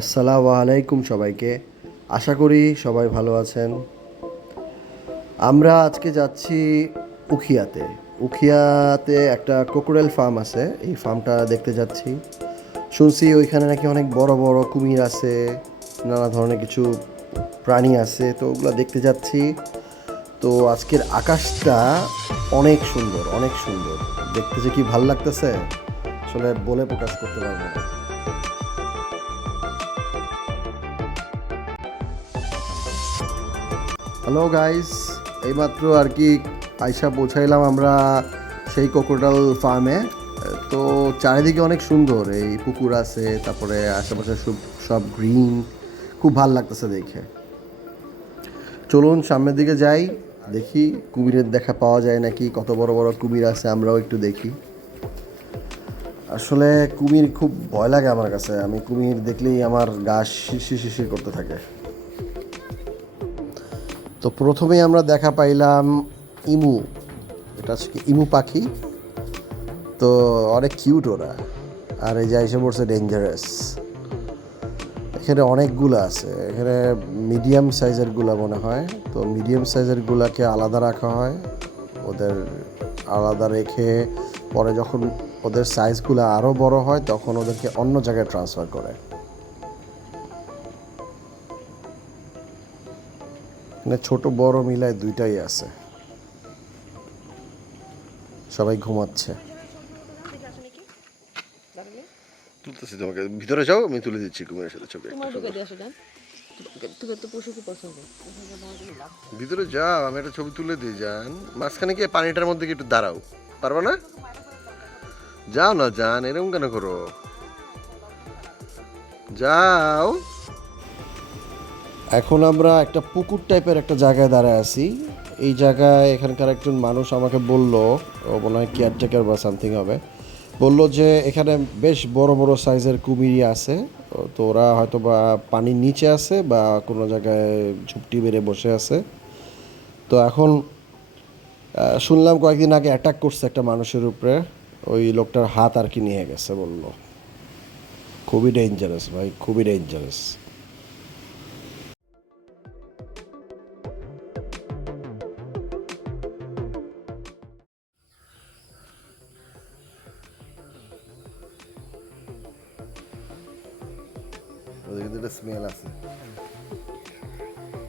আসসালামু আলাইকুম সবাইকে। আশা করি সবাই ভালো আছেন। আমরা আজকে যাচ্ছি উখিয়াতে। উখিয়াতে একটা ক্রোকোডাইল ফার্ম আছে, এই ফার্মটা দেখতে যাচ্ছি। শুনছি ওইখানে নাকি অনেক বড় বড় কুমির আছে, নানা ধরনের কিছু প্রাণী আছে, তো ওগুলো দেখতে যাচ্ছি। তো আজকের আকাশটা অনেক সুন্দর, অনেক সুন্দর দেখতে, যে কি ভাল লাগতেছে আসলে বলে প্রকাশ করতে পারবো না। হ্যালো গাইস, এইমাত্র আর কি আইসা পৌঁছাইলাম আমরা সেই ক্রোকোডাইল ফার্মে। তো চারিদিকে অনেক সুন্দর, এই পুকুর আছে, তারপরে আশেপাশে সব সব গ্রিন, খুব ভাল লাগতেছে দেখে। চলুন সামনের দিকে যাই, দেখি কুমিরের দেখা পাওয়া যায় নাকি, কত বড় বড় কুমির আছে আমরাও একটু দেখি। আসলে কুমির খুব ভয় লাগে আমার কাছে, আমি কুমির দেখলেই আমার গা শিরশির শিরশির করতে থাকে। তো প্রথমেই আমরা দেখা পাইলাম ইমু। এটা হচ্ছে কি ইমু পাখি। তো অনেক কিউট ওরা। আর এই যে এসে পড়ছে ডেঞ্জারাস। এখানে অনেকগুলো আছে, এখানে মিডিয়াম সাইজের গুলা মনে হয়। তো মিডিয়াম সাইজের গুলাকে আলাদা রাখা হয়, ওদের আলাদা রেখে পরে যখন ওদের সাইজগুলো আরও বড় হয় তখন ওদেরকে অন্য জায়গায় ট্রান্সফার করে। মানে ছোট বড় মিলায় দুইটাই আছে। সবাই ঘুমাচ্ছে। তুলতেছি তোমাকে, ভিতরে যাও, আমি তুলে দিচ্ছি কুমিরের সাথে ছবি একটা সুন্দর। ভিতরে যাও, আমি একটা ছবি তুলে দিই। যান মাঝখানে গিয়ে পানিটার মধ্যে কি একটু দাঁড়াও, পারবা না? যাও না যান, এরকম কেন করো? যাও। এখন আমরা একটা পুকুর টাইপের একটা জায়গায় দাঁড়ায় আছি। এই জায়গায় এখানকার একজন মানুষ আমাকে বলল, ও মনে হয় কেয়ারটেকার বা সামথিং হবে, বলল যে এখানে বেশ বড় বড় সাইজের কুমিরই আছে। তো ওরা হয়তো বা পানির নিচে আছে বা কোনো জায়গায় ঝুপটি মেরে বসে আছে। তো এখন শুনলাম কয়েকদিন আগে অ্যাটাক করছে একটা মানুষের উপরে, ওই লোকটার হাত আর কি নিয়ে গেছে বলল। খুবই ডেঞ্জারাস ভাই, খুবই ডেঞ্জারাস। ওদের কিন্তু একটা স্মেল আছে,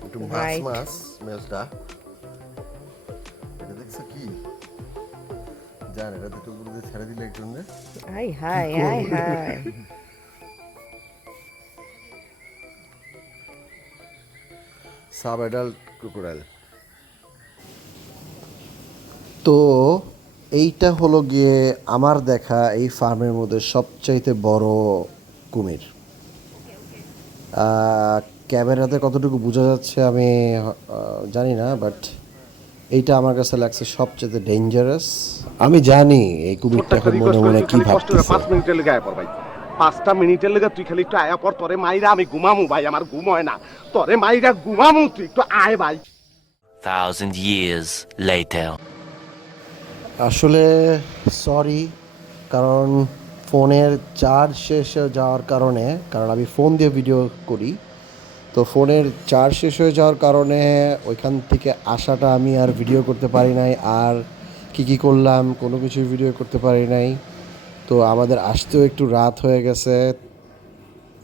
একটু মাছ রাইট। মাছ স্মেলটা। এটা দেখছো কি? জান এটা দুটো উপর দিয়ে ছেড়ে দিলে একজন রে, আই কি হাই আই করবো? হাই। Sub adult crocodile. তো এইটা হলো গিয়ে আমার দেখা এই ফার্মের মধ্যে সবচাইতে বড় কুমির। ক্যামেরাতে কতটুকু বোঝা যাচ্ছে আমি জানি না, বাট এইটা আমার কাছে লাগছে সবচেয়ে ডেঞ্জারাস। আমি জানি এই ছোট্ট কুমিরটা একটা এখন মনে রিকোয়েস্ট করি, মনে তুই কি খালি কষ্ট করে ভাবতেছে। 5 মিনিটের লেগে আয়া পর ভাই। 5টা মিনিটের লেগে তুই খালি একটু আয়া পর, তোরে মাইরা আমি ঘুমামু ভাই, আমার ঘুম হয় না। তোরে মাইরা ঘুমামু, তুই একটু আয় ভাই। 1,000 years later. আসলে সরি, কারণ ফোনের চার্জ শেষ হয়ে যাওয়ার কারণে, কারণ আমি ফোন দিয়ে ভিডিও করি, তো ফোনের চার্জ শেষ হয়ে যাওয়ার কারণে ওইখান থেকে আসাটা আমি আর ভিডিও করতে পারি নাই। আর কি করলাম কোনো কিছু ভিডিও করতে পারি নাই। তো আমাদের আসতেও একটু রাত হয়ে গেছে,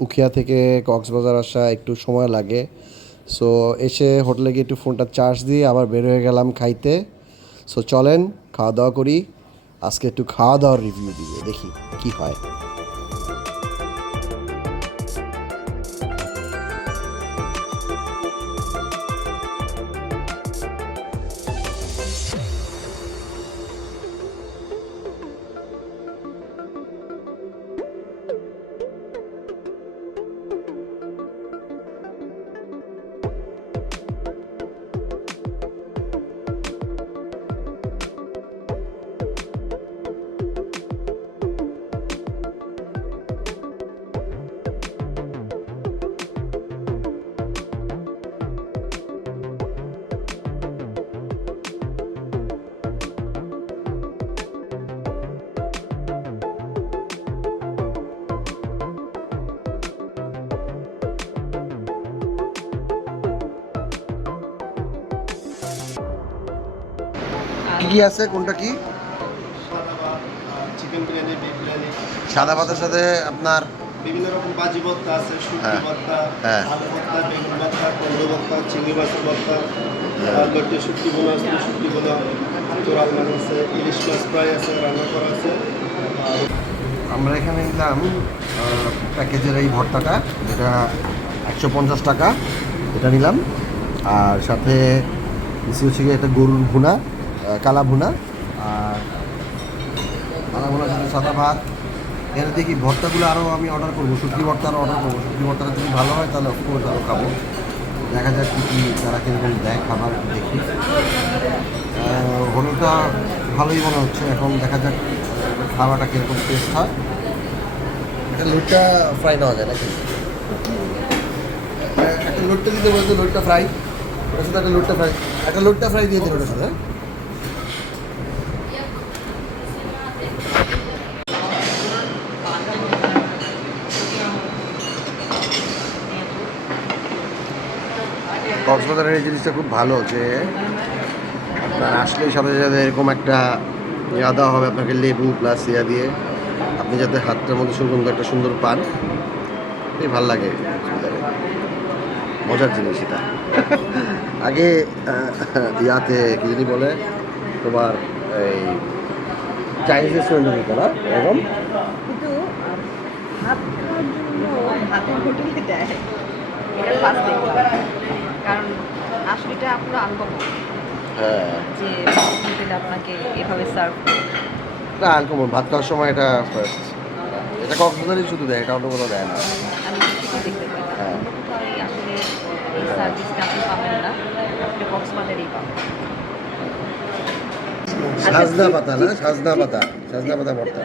উখিয়া থেকে কক্সবাজার আসা একটু সময় লাগে। সো এসে হোটেলে গিয়ে একটু ফোনটা চার্জ দিয়ে আবার বের হয়ে গেলাম খাইতে। সো চলেন খাওয়া দাওয়া করি। আজকে একটু খাওয়া দাওয়ার রিভিউ দিব, দেখি কি হয়। কি আছে, কোনটা কি? চিকেন বিরিয়ানি, বিফ বিরিয়ানি, সাদা ভাতের সাথে আপনার বিভিন্ন রকম বাজি ভর্তা আছে, শুটকি হ্যাঁ, ভর্তা, হ্যাঁ। আলু ভর্তা, বেগুন ভর্তা, কুমড়ো ভর্তা, চিংড়ি মাছের ভর্তা, তারপর দিয়ে শুটকি বোনা আছে, শুটকি বোনা, তোরাল মাছ আছে, ইলিশ মাছ ফ্রাই আছে, রান্না করা আছে। আমরা এখানে নিলাম প্যাকেজের এই ভর্তাটা, যেটা 150 টাকা, এটা নিলাম। আর সাথে কিছু হচ্ছে গিয়ে একটা গরুর ভুনা, কালা ভুনা, আর কালা ভুনার সাথে সাদা ভাত। এখানে দেখি ভর্তাগুলো আরও আমি অর্ডার করবো, শুটকি ভর্তা আরও অর্ডার করবো। শুটকি ভর্তাটা যদি ভালো হয় তাহলে অফকোর্স আরও খাবো। দেখা যাক কী কী তারা কীরকম দেয় খাবার, দেখি। হোটেলটা ভালোই মনে হচ্ছে, এখন দেখা যাক খাওয়াটা কীরকম টেস্ট হয়। একটা লুটটা ফ্রাই নেওয়া যায় নাকি? একটা লুটটা দিতে বলতে, লুটটা ফ্রাই, ওটার সাথে একটা লুটটা ফ্রাই, একটা লুটটা ফ্রাই দিয়ে দিন ওটার সাথে। কক্সবাজারের এই জিনিসটা খুব ভালো যে আপনার আসলেই সাথে সাথে এরকম একটা ইয়া দেওয়া হবে আপনাকে, লেবু প্লাস ইয়া দিয়ে, আপনি যাতে হাতটার মধ্যে সুগন্ধ একটা সুন্দর পান, এই ভাল লাগে কক্সবাজারে। মজার জিনিস এটা। আগে ইয়াতে কি জানি বলে তোমার এই চাইনিজ রেস্টুরেন্টে দিত না এরকম? কিন্তু ভাত খাওয়ার জন্য ভাতের হোটেলে দেয়, এটা ফার্স্ট দেখলাম। কারণ আসলে এটা পুরো আনকমন হ্যাঁ, যে হোটেলে আপনাকে এভাবে সার্ভ করে। না আনকমন, ভাত খাওয়ার সময় এটা ফার্স্ট। এটা কক্সবাজারেই শুধু দেয়, এটা অন্য কোথাও দেয় না। আমি সেটা দেখতে পাই না। হ্যাঁ। অন্য কোথাও আসলে এই সার্ভিসটা আপনি পাবেন না, আপনি কক্সবাজারেই পাবেন। সাজনা পাতা না, সাজনা পাতা, সাজনা পাতা ভর্তা।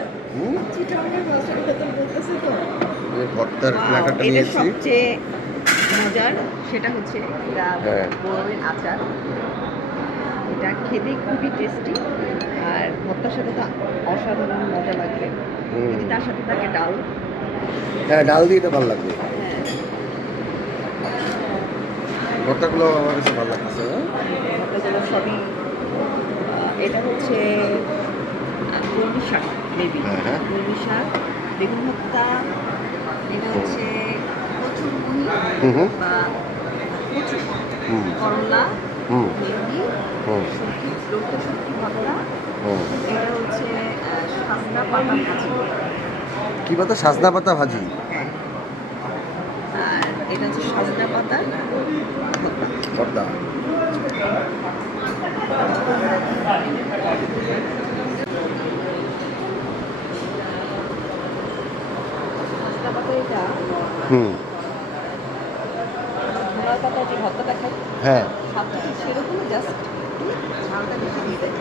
চিটাগাংয়ের মাছের ভেতর বলতেছে তো। এই ভর্তার প্ল্যাটারটা এটা নিয়েছি। সবচেয়ে মজার সেটা হচ্ছে এটা হ্যাঁ। বড়ের আচার। এটা খেতে খুবই টেস্টি, আর ভর্তার সাথে তো অসাধারণ মজা লাগবে। হুম। যদি তার সাথে থাকে ডাল, হ্যাঁ, ডাল দিয়ে এটা ভালো লাগবে। হ্যাঁ, ভর্তাগুলো আমার কাছে ভালো লাগতেছে। ভর্তাগুলো সবই এটা হচ্ছে কলমি শাক, মেবি হ্যাঁ, হ্যাঁ। কলমি শাক, বেগুন ভর্তা, এটা হচ্ছে কচুরমুনি হুম হুম বা কচু, হুম করলা, হুম মেথি, হুম শুটকি, লৌকা শুটকি ভর্তা। হুম। এটা হচ্ছে সাজনা পাতা ভাজি, কি পাতা? সাজনা পাতা ভাজি। হ্যাঁ, আর এটা হচ্ছে সাজনা পাতা ভর্তা। ভর্তা। সাজনা পাতা এটা হুম। ধনা পাতা যে ভর্তাটা খাই, হ্যাঁ। স্বাদটা ঠিক সেরকমই, জাস্ট ঝালটা বেশি দিয়ে দেয়।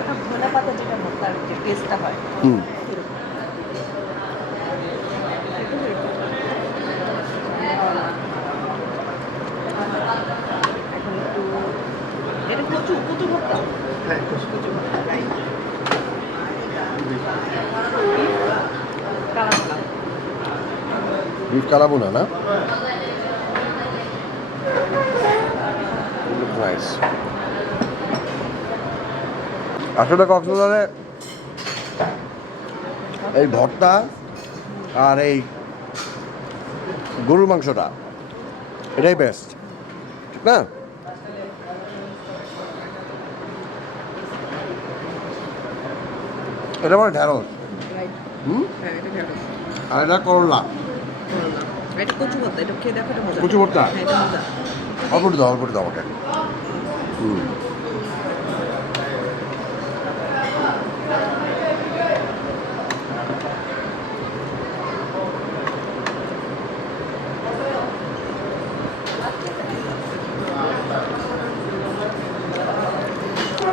এখন ধনা পাতা যেটা ভর্তার যে টেস্টটা হয় হুম। এরকম। এখন একটু এটা কচু কচু ভর্তা, হ্যাঁ, কচু ভর্তা রাইট। কালা কালা বিফ কালাবো না, নাইস। আসলে কক্সবাজারে এই ভর্তা আর এই গরুর মাংসটা, এটাই বেস্ট, ঠিক না? এটা মানে ঢ্যাঁড়স, রাইট। হুম, হ্যাঁ, এটা ঢেঁড়স। আর এটা করলা। এটা কচু ভর্তা, এটা খেয়ে দেখো, এটা মজা। কচু ভর্তা? হ্যাঁ, এটা মজা। অল্পটি দাও, অল্পটি দাও আমাকে। হুম।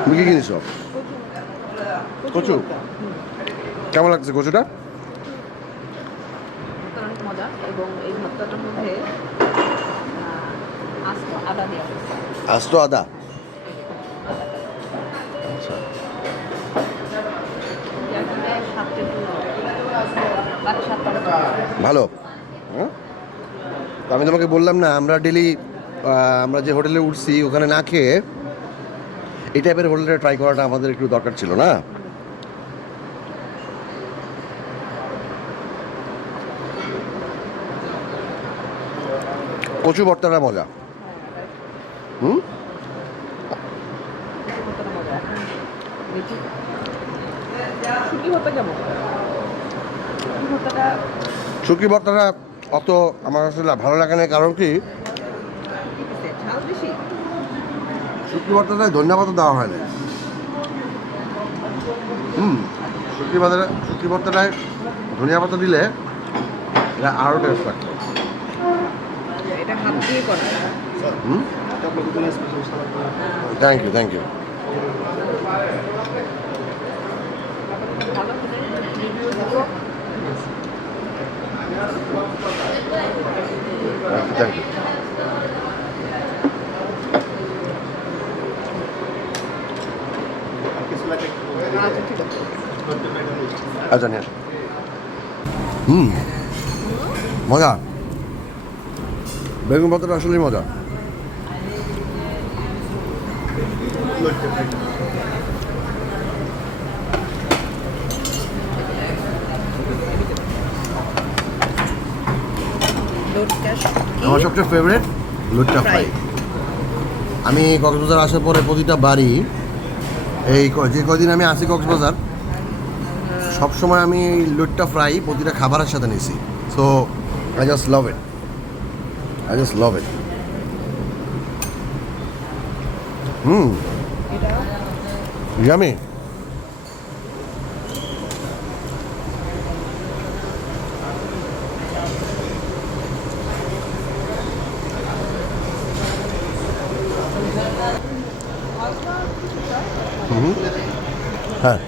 তুমি কি কিনেছো? কচু? ভর্তা। হুম। কেমন লাগছে কচুটা? ভর্তা অনেক মজা, এবং এই ভর্তাটার মধ্যে আস্ত আদা দেওয়া হয়েছে। আস্ত আদা। আচ্ছা। যার ফলে স্বাদটা একটু বাকি স্বাদটা অনেক ভালো। হ্যাঁ? তো আমি তোমাকে বললাম না, আমরা ডেলি আমরা যে হোটেলে উঠছি ওখানে না খেয়ে এই টাইপের হোটেলটা ট্রাই করাটা আমাদের একটু দরকার ছিল না? কচু ভর্তাটা মজা। হুম, কতটা মজা এখন দেখি শুকি ভর্তা কেমন শুকি ভর্তাটা শুকি ভর্তাটা অত আমার আসলে ভালো লাগে না, কারণ কি কি দিছে ঝাল বেশি শুকি ভর্তাটায় ধনিয়া পাতা দেওয়া হয় না। শুকি ভর্তাটায় ধনিয়া পাতা দিলে এটা আরও টেস্ট লাগতো। এটা হাত দিয়ে করা হুম, আপনার দোকানে special salad thank you, thank you. ভালো করে রিভিউ দিব থ্যাংক ইউ। আর কিছু লাগে আচ্ছা ঠিক আছে আচ্ছা নিয়ে আসো। হুম, মজা। বেগুন ভর্তাটা আসলেই মজা। লোটকা শুটকি আমার সবচেয়ে ফেভারিট লুটটা ফ্রাই। আমি কক্সবাজার আসার পরে প্রতিটা বাড়ি যে কদিন আমি আসি কক্সবাজার সবসময় আমি এই লুটটা ফ্রাই প্রতিটা খাবারের সাথে নিছি। So I just love it, I just love it. এটা ইয়ামি। হ্যাঁ,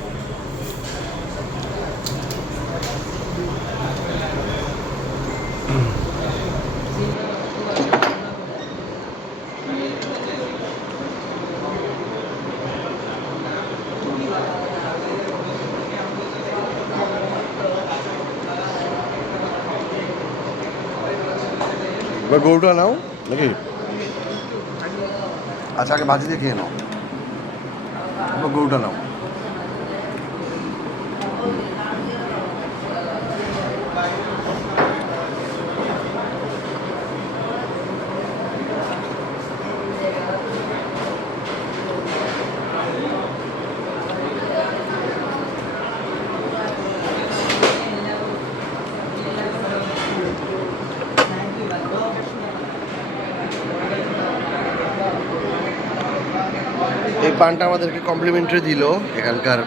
এবার গরুটা নাও নাকি? আচ্ছা আগে ভাজি দিয়ে খেয়ে নাও, এবার গরুটা নাও। এই পানটা আমাদেরকে কমপ্লিমেন্টারি দিল এখানকার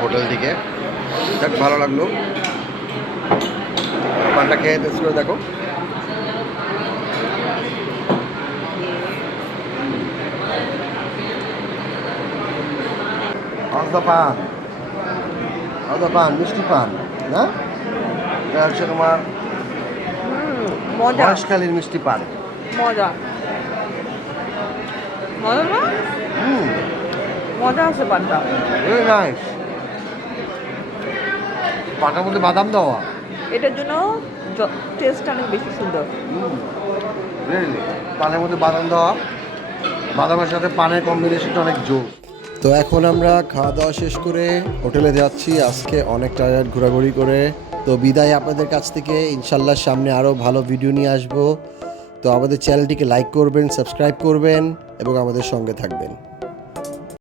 হোটেল থেকে, যাক ভালো লাগলো। পানটা খেয়ে টেস্ট করে দেখো। পান মিষ্টি পান না, এটা হচ্ছে তোমার মজা মহেশখালীর মিষ্টি পান। মজা মজা না মজা আছে পানটা ভেরি নাইস। পানটার মধ্যে বাদাম দেওয়া। এটার জন্য টেস্ট অনেক বেশি সুন্দর রিয়েলি পানের মধ্যে বাদাম দেওয়া, বাদামের সাথে পানের কম্বিনেশনটা অনেক জোর। তো এখন আমরা খাওয়া দাওয়া শেষ করে হোটেলে যাচ্ছি। আজকে অনেক টায়ার্ড ঘোরাঘুরি করে, তো বিদায় আপনাদের কাছ থেকে। ইনশাল্লাহ সামনে আরও ভালো ভিডিও নিয়ে আসবো। তো আমাদের চ্যানেলটিকে লাইক করবেন, সাবস্ক্রাইব করবেন এবং আমাদের সঙ্গে থাকবেন।